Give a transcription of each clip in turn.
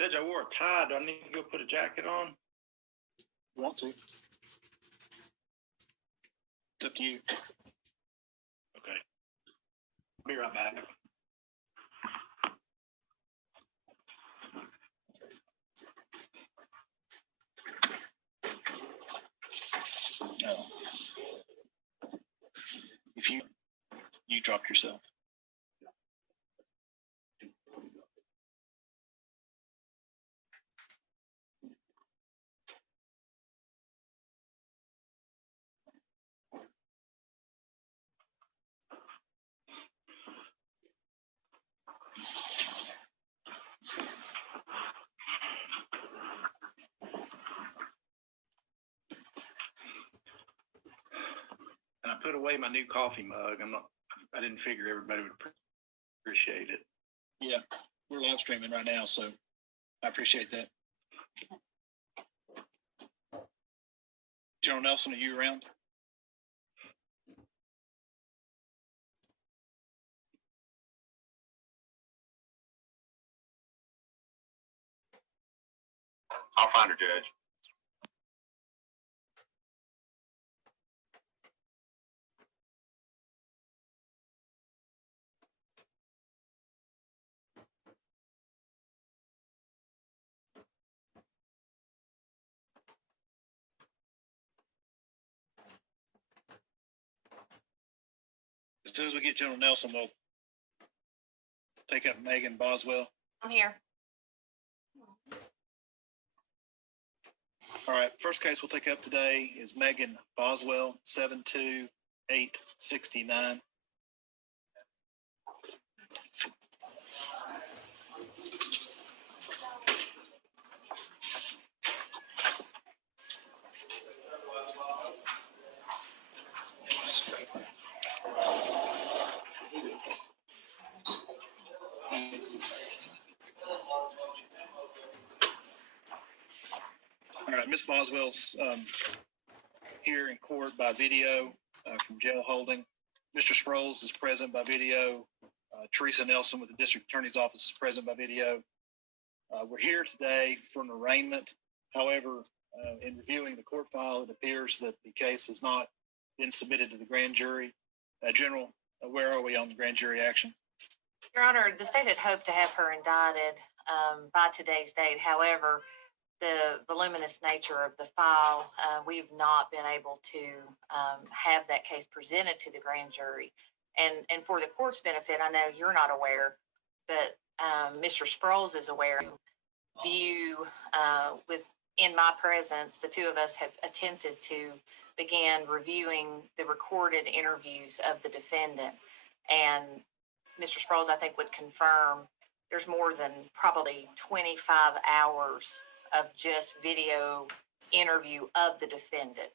Judge, I wore a tie. Do I need to go put a jacket on? Want to? It's up to you. Okay. Be right back. No. If you dropped yourself. And I put away my new coffee mug. I didn't figure everybody would appreciate it. Yeah, we're live streaming right now, so I appreciate that. General Nelson, are you around? I'll find her, Judge. As soon as we get General Nelson, we'll take up Megan Boswell. I'm here. All right, first case we'll take up today is Megan Boswell, 72869. All right, Ms. Boswell's here in court by video from jail holding. Mr. Sproles is present by video. Teresa Nelson with the District Attorney's Office is present by video. We're here today for an arraignment. However, in reviewing the court file, it appears that the case has not been submitted to the grand jury. General, where are we on the grand jury action? Your Honor, the state had hoped to have her indicted by today's date. However, the voluminous nature of the file, we've not been able to have that case presented to the grand jury. And for the court's benefit, I know you're not aware, but Mr. Sproles is aware. In my presence, the two of us have attempted to begin reviewing the recorded interviews of the defendant. And Mr. Sproles, I think, would confirm there's more than probably 25 hours of just video interview of the defendant.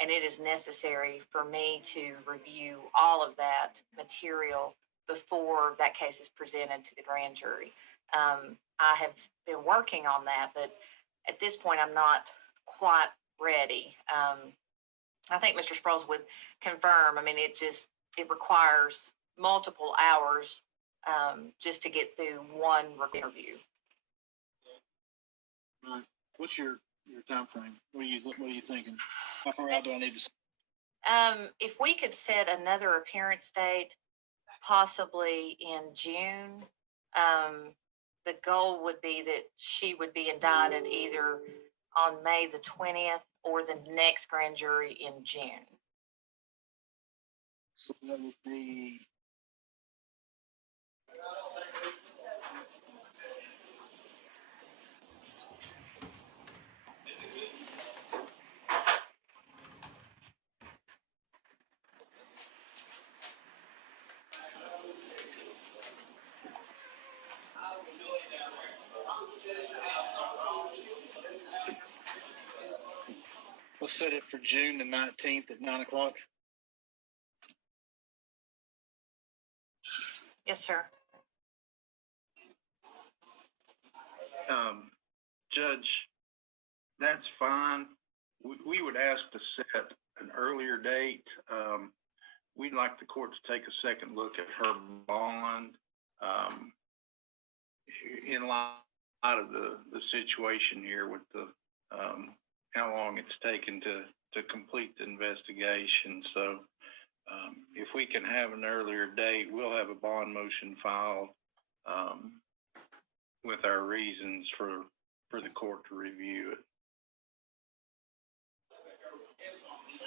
And it is necessary for me to review all of that material before that case is presented to the grand jury. I have been working on that, but at this point, I'm not quite ready. I think Mr. Sproles would confirm. I mean, it requires multiple hours just to get through one interview. Right. What's your time frame? What are you thinking? How far out do I need to? If we could set another appearance date, possibly in June, the goal would be that she would be indicted either on May the 20th or the next grand jury in June. So that would be. Let's set it for June the 19th at 9 o'clock. Yes, sir. Judge, that's fine. We would ask to set an earlier date. We'd like the court to take a second look at her bond in line out of the situation here with the, how long it's taken to complete the investigation. So, if we can have an earlier date, we'll have a bond motion filed, with our reasons for the court to review it.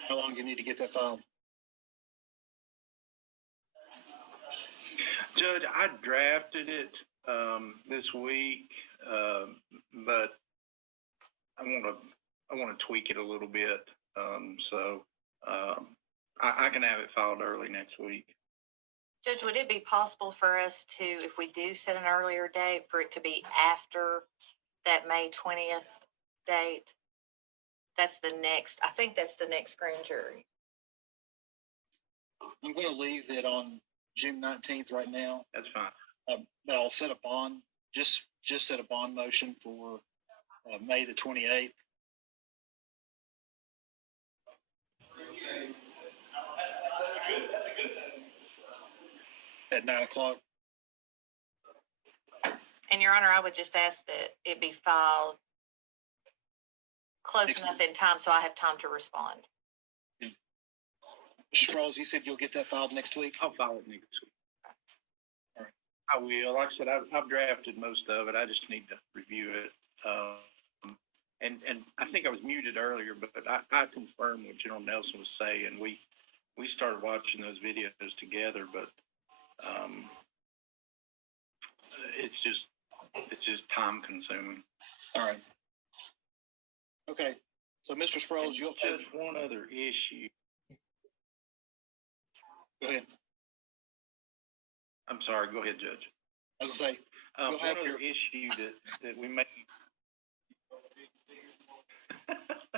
How long do you need to get that filed? Judge, I drafted it this week, but I want to tweak it a little bit. So I can have it filed early next week. Judge, would it be possible for us to, if we do set an earlier date, for it to be after that May 20th date? That's the next, I think that's the next grand jury. I'm going to leave it on June 19th right now. That's fine. But I'll set a bond, just set a bond motion for May the 28th. At 9 o'clock. And Your Honor, I would just ask that it be filed close enough in time so I have time to respond. Mr. Sproles, you said you'll get that filed next week? I'll file it next week. All right. I will. Like I said, I've drafted most of it. I just need to review it. And I think I was muted earlier, but I confirmed what General Nelson was saying. We started watching those videos together, but it's just time consuming. All right. Okay. So, Mr. Sproles, you'll just one other issue. Go ahead. I'm sorry. Go ahead, Judge. I was going to say, one have other your issue that we may.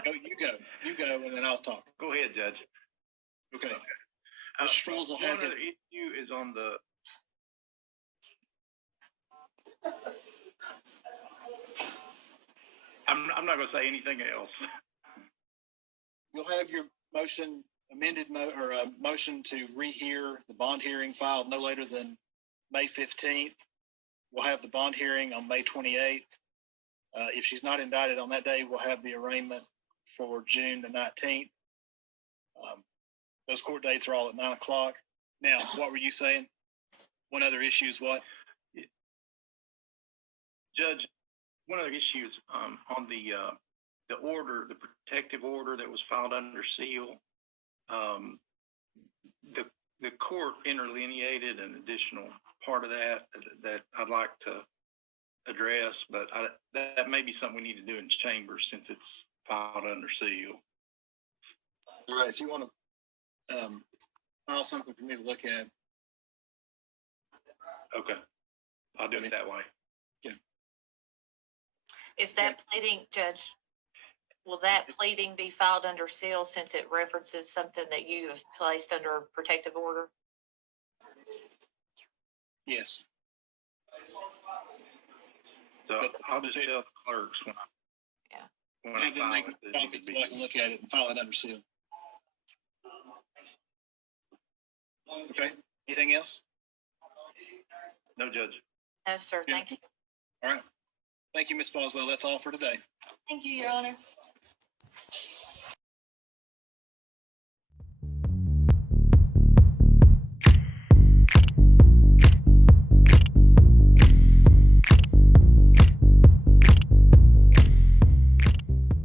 no, you go, and then I'll talk. Go ahead, Judge. Okay. Mr. Sproles will have one other issue is on the. I'm not going to say anything else. You'll have your motion motion to rehear the bond hearing filed no later than May 15th. We'll have the bond hearing on May 28th. If she's not indicted on that day, we'll have the arraignment for June the 19th. Those court dates are all at 9 o'clock. Now, what were you saying? One other issue is what? Judge, one other issue is on the order, the protective order that was filed under seal. The court interlineated an additional part of that I'd like to address, but that may be something we need to do in chambers since it's filed under seal. All right, if you want to file something for me to look at. Okay, I'll do it that way. Yeah. Is that pleading, Judge? Will that pleading be filed under seal since it references something that you have placed under a protective order? Yes. So I'll just tell the clerks when I file it. I can look at it and file it under seal. Okay. Anything else? No, Judge. No, sir. Thank you. All right. Thank you, Ms. Boswell. That's all for today. Thank you, Your Honor.